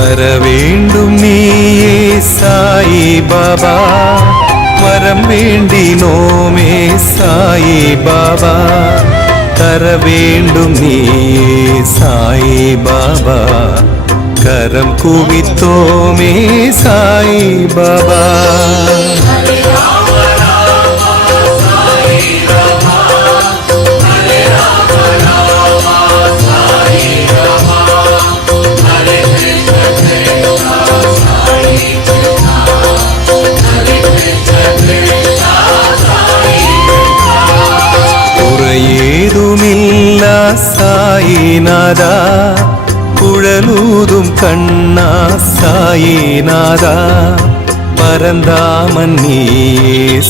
வர வேண்டும் நீயே சாயி பாபா, வரம் வேண்டினோமே சாயி பாபா, தர வேண்டும் நீயே சாயி பாபா, கரம் குவித்தோமே சாயி பாபா. ஏதுமில்லா சாயிநாதா, குழலூதும் கண்ணா சாயிநாதா, பரந்தாமன் நீயே